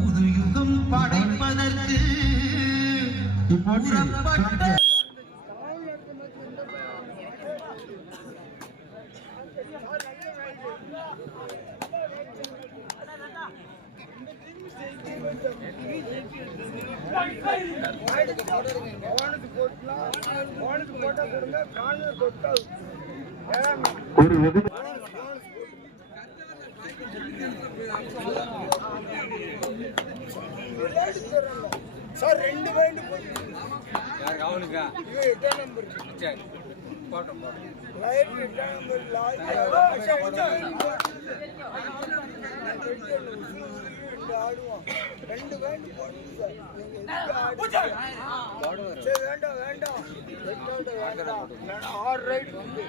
புது யுகம் படைப்பதற்கு சார் 2 பாயிண்ட் யாருக்கு அவனுக்கா இது 8 நம்பர் சரி போட்டோம் லைட் 8 நம்பர் லாய் ஆடுவோம் 2 பாயிண்ட் போடுங்க சார் நீங்க சரி வேண்டாம் வேண்டாம் நான் 6 ரைட் வந்து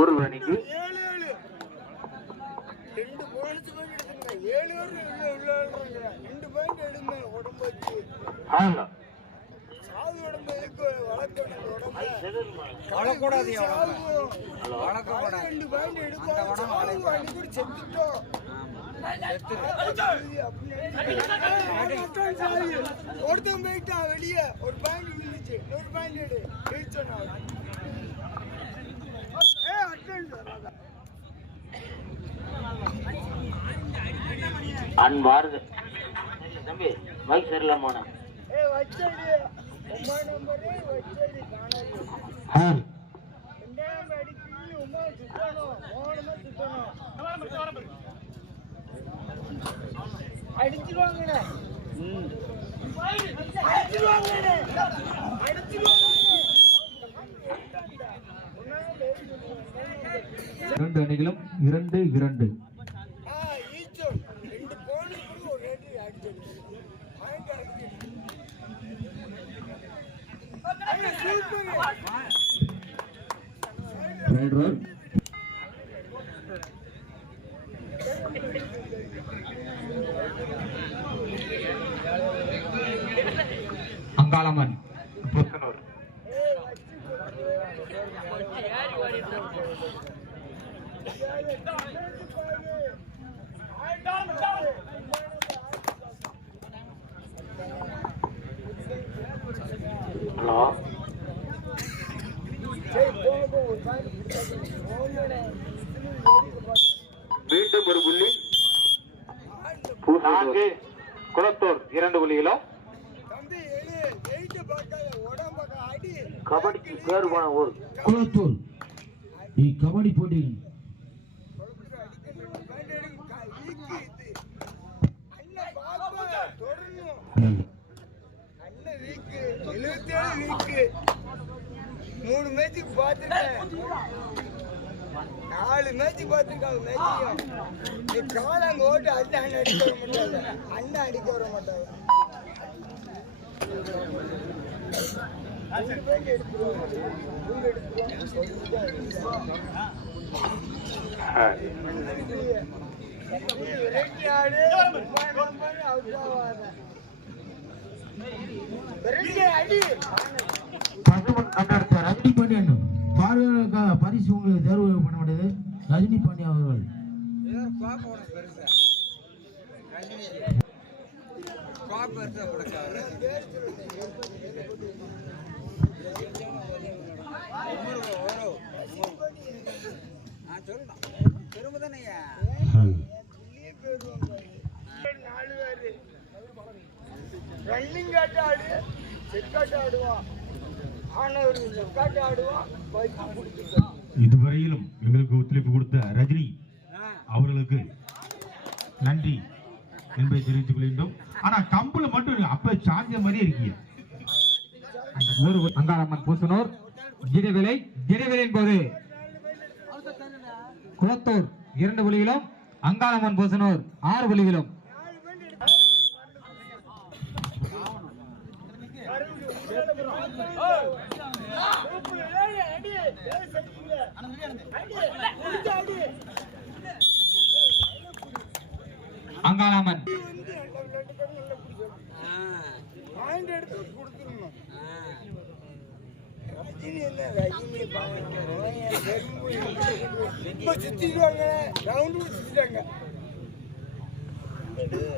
ஒரு மணிக்கு 2 பாயிண்ட் எடுத்துங்க 7 உள்ள 2 பாயிண்ட் எடுங்க உடம்பு வச்சு ஆமா சாவு உடம்பு இருக்கு வளர்க்கணும் உடம்பு வளக்கூடாது வளக்கூடாது 2 பாயிண்ட் எடுப்போம் அடி கூட செத்துட்டோம் ஒருத்தன் போயிட்டா வெளியே ஒரு பாயிண்ட் விழுந்துச்சு இன்னொரு பாயிண்ட் எடு ஜெயிச்சோம் அன்பார்ந்து தம்பி மைக் சரியில்லாம வச்சடி 9 நம்பரே வச்சடி காணாது ரெண்டாம் அடிக்கு உமா சுத்தணும் ஓனமா சுத்தணும் அடிச்சிருவாங்கண்ணே அடிச்சிருவாங்கண்ணே இரண்டு அணிகளும் 2-2 அங்காளம்மன் புத்தனூர் ஹலோ மீண்டும் ஒரு புள்ளி 4 குளத்தூர் 2 புள்ளிகளும் கபடிக்கு பேர் போன ஊர் குளத்தூர் கபடி போட்டியில் மூணு மேட்சுக்கு பார்த்துருக்கேன் 4 மேட்ச் பார்த்துருக்காங்க மேட்சையும் காலாங்க ஓட்டு அண்ணன் அடிக்க வர மாட்டாங்க அண்ணன் அடிக்க வர மாட்டாங்க ரஜினி பாண்டியன் பார்வையாளருக்காக பரிசு உங்களுக்கு தேர்வு பண்ண மாட்டேது ரஜினி பாண்டியன் அவர்கள் ரன்னிங் ஆட்ட ஆடு செக்காட்ட ஆடுவான் இதுவரையிலும் எங்களுக்கு ஒத்துழைப்பு கொடுத்த ரஜினி அவர்களுக்கு நன்றி என்பதை தெரிவித்துக் கொள்கின்றோம். ஆனா கம்புல மட்டும் அப்ப சாஞ்ச மாதிரியே இருக்கீங்க. அங்காளம்மன் பூசனூர் திடவிலை திடவிலையின் போது குளத்தூர் 2 புள்ளிகளும் அங்காளம்மன் பூசனூர் 6 புள்ளிகளும். அங்காளம்மன்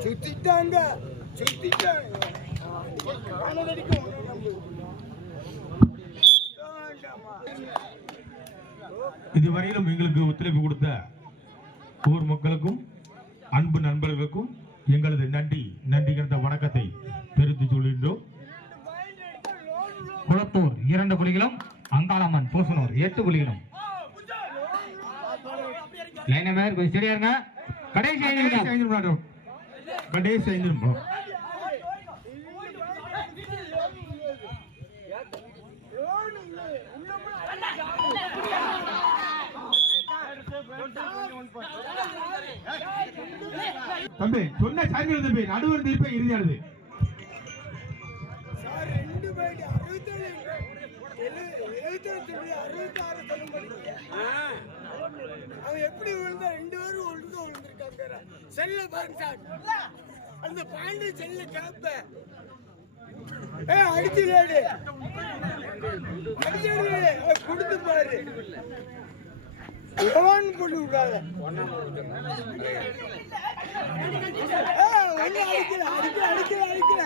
சுத்திட்டாங்க இதுவரையிலும் எங்களுக்கு ஒத்துழைப்பு கொடுத்த ஊர் மக்களுக்கும் அன்பு நண்பர்களுக்கும் எங்களது நன்றி கலந்த வணக்கத்தை தெரிவித்துக் கொள்கின்றோம். குளத்தூர் 2 புள்ளிகளும் அங்காளம்மன் பூசனூர் 8 புள்ளிகளும். லைனமேர் கொஞ்சம் சரியா இருங்க. கடைசி 5 நிமிடம். கடைசி 5 நிமிடம். தம்பி சொன்ன சாமி தம்பி நடுவர் திருப்பி இறுதியானது. அவன் எப்படி விழுந்தா 2 பேரும் விழுந்திருக்காங்க. செல்ல பாருங்க சார், அந்த பாண்டி செல்ல கேப்ப அடிச்சுடு கொடுத்து பாரு போட்டு விடாத. அடிக்கல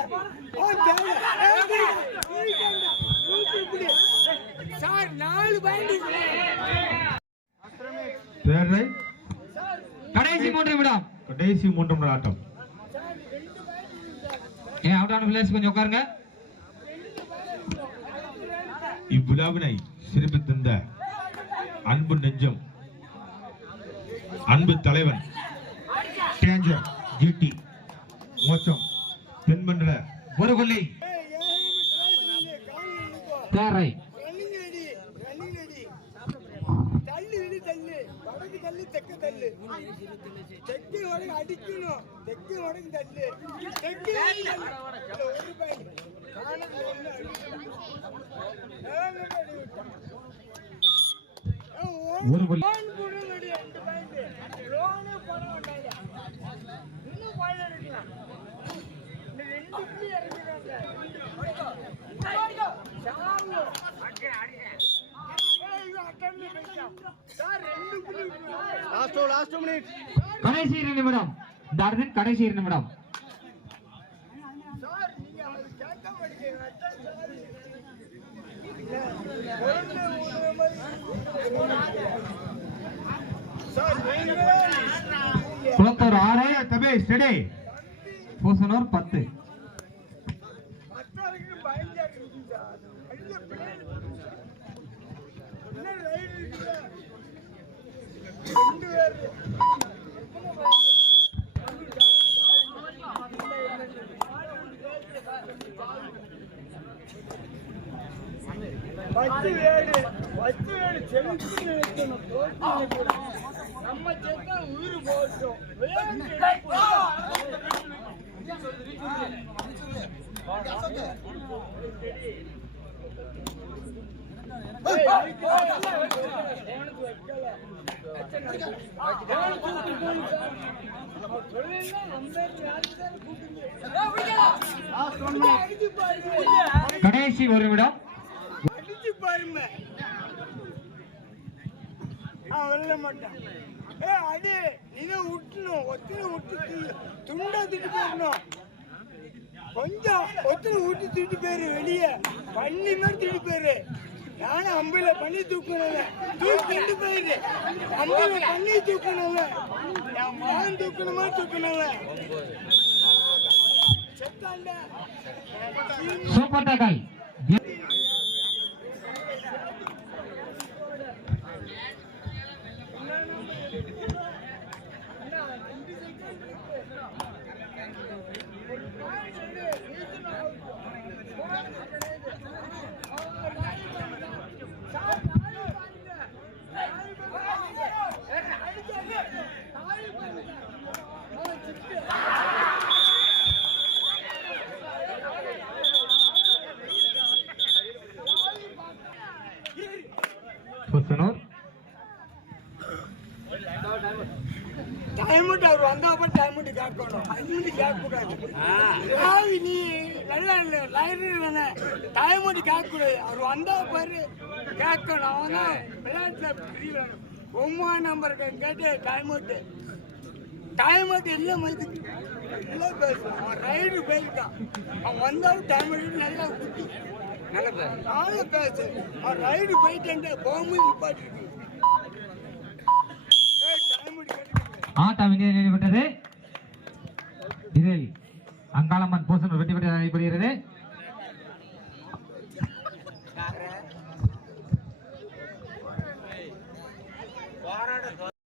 சார் 4 பாண்டி. கடைசி 3 நிமிடம். கடைசி 3 நிமிடம் ஆட்டம். அவுட் ஆன பிளேயர்ஸ் கொஞ்சம் உட்காருங்க. இவ்விழாவினை சிறப்பு தந்த அன்பு நெஞ்சம் அன்பு தலைவன் டேஞ்சர் ஜிடி மோச்சம் தென்மண்டல 1 புள்ளி தேரை. தெற்கு வடக்கு அடிக்கணும். தெற்கு வடக்கு தள்ளு. ஒரு புள்ளி. கடைசி 2 நிமிடம். கடைசி 2 நிமிடம். குளத்தூர் 6 பூசனூர் 10. நம்ம செத்தா உயிர் போட்டோம். கடைசி 1 நிமிடம். அடிச்சு பாருங்க. வெல்ல மாட்டான். அடி நீங்க விட்டணும். ஒத்தின விட்டு துண்டா திட்டு போடணும். கொஞ்சம் ஒத்தின விட்டு திட்டு போயிரு. வெளியே பண்ணி மாதிரி திட்டு போயிரு. நானும் அம்பையில பண்ணி தூக்கணுங்க. தூக்கிட்டு போயிரு. அம்பையில பண்ணி தூக்கணுங்க. என் மகன் தூக்கணுமா தூக்கணுங்க. செத்தாண்ட சூப்பர் டாக்கல். டைம் அவர் வந்தப்ப டைம் கேட்கணும், 5 மணி கேட்க கூடாது. ஏதாவது நீ நல்லா லைப்ரரி தானே, டைம் கேட்க கூடாது. அவர் வந்தா பாரு கேட்கணும். அவன் தான் விளையாட்டுல பிரியல. 9 நம்பர் கேட்டு டைம் இல்லை மாதிரி நல்லா பேசுவான். அவன் ரைடு போயிருக்கான். அவன் வந்தாலும் டைம் நல்லா குட்டி நல்லா பேசு. அவன் ரைடு போயிட்டேன் போகும்போது நிப்பாட்டி ஆட்டம் இங்கே நிறைவு பெற்றது. இதில் அங்காளம்மன் பூசனூர் வெற்றி பெற்று நடைபெறுகிறது.